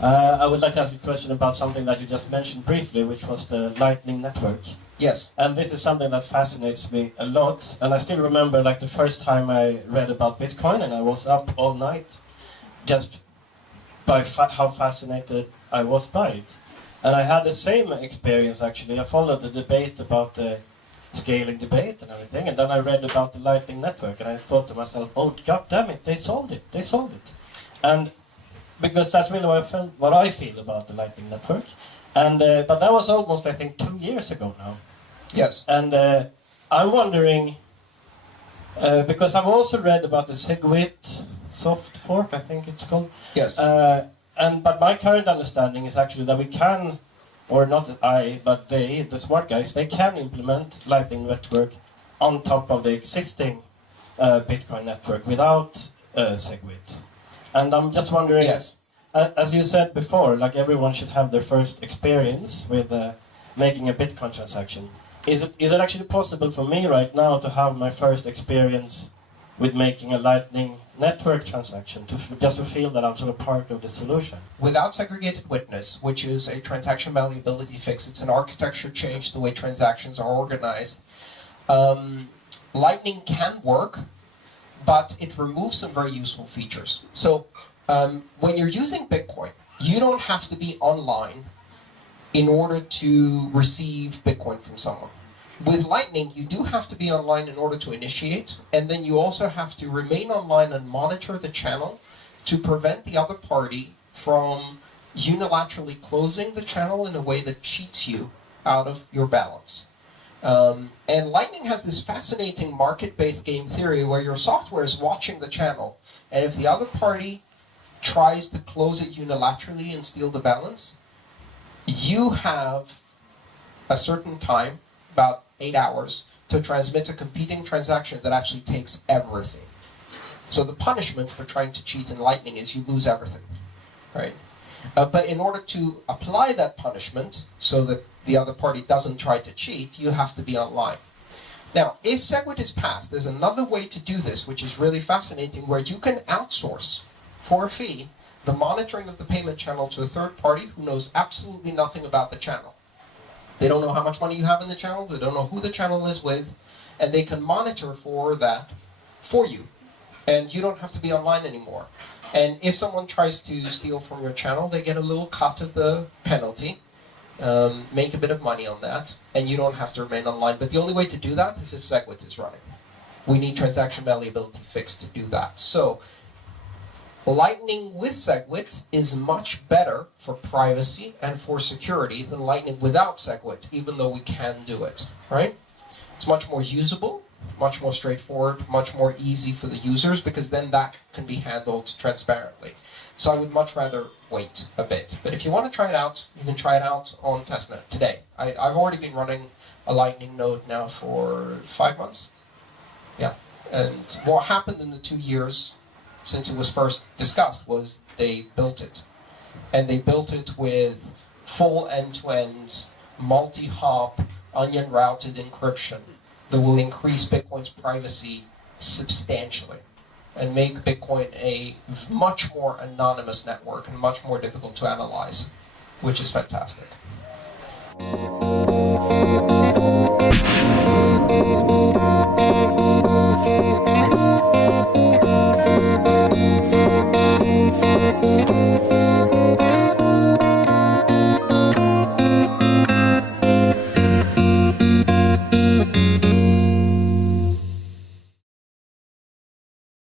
I would like to ask a question about something that you just mentioned briefly, which was the Lightning Network. Yes. And this is something that fascinates me a lot. And I still remember like the first time I read about Bitcoin, and I was up all night just by how fascinated I was by it. And I had the same experience actually. I followed the debate about the scaling debate and everything, and then I read about the Lightning Network, and I thought to myself, oh god damn it, they solved it. And because that's really what I feel about the Lightning Network. And but that was almost, I think, 2 years ago now. Yes. And I'm wondering, because I've also read about the SegWit soft fork, I think it's called. Yes. But my current understanding is actually that we can, or not I, but they, the smart guys, they can implement Lightning Network on top of the existing Bitcoin network without SegWit. And I'm just wondering, yes. As you said before, like everyone should have their first experience with making a Bitcoin transaction. Is it actually possible for me right now to have my first experience with making a Lightning Network transaction, just to feel that I'm sort of part of the solution? Without segregated witness, which is a transaction malleability fix, it's an architecture change the way transactions are organized. Lightning can work, but it removes some very useful features. So when you're using Bitcoin, you don't have to be online in order to receive Bitcoin from someone. With Lightning, you do have to be online in order to initiate, and then you also have to remain online and monitor the channel to prevent the other party from unilaterally closing the channel in a way that cheats you out of your balance. And Lightning has this fascinating market-based game theory where your software is watching the channel, and if the other party tries to close it unilaterally and steal the balance, you have a certain time, about 8 hours, to transmit a competing transaction that actually takes everything. So the punishment for trying to cheat in Lightning is you lose everything, right? But in order to apply that punishment so that the other party doesn't try to cheat, you have to be online. Now, if SegWit is passed, there's another way to do this, which is really fascinating, where you can outsource, for a fee, the monitoring of the payment channel to a third party who knows absolutely nothing about the channel. They don't know how much money you have in the channel, they don't know who the channel is with, and they can monitor for that for you. And you don't have to be online anymore. And if someone tries to steal from your channel, they get a little cut of the penalty, make a bit of money on that, and you don't have to remain online. But the only way to do that is if SegWit is running. We need transaction malleability fixed to do that. So Lightning with SegWit is much better for privacy and for security than Lightning without SegWit, even though we can do it, right? It's much more usable, much more straightforward, much more easy for the users, because then that can be handled transparently. So I would much rather wait a bit. But if you want to try it out, you can try it out on testnet today. I've already been running a Lightning node now for 5 months. Yeah. And what happened in the 2 years since it was first discussed was they built it. And they built it with full end-to-end, multi-hop, onion-routed encryption that will increase Bitcoin's privacy substantially and make Bitcoin a much more anonymous network and much more difficult to analyze, which is fantastic.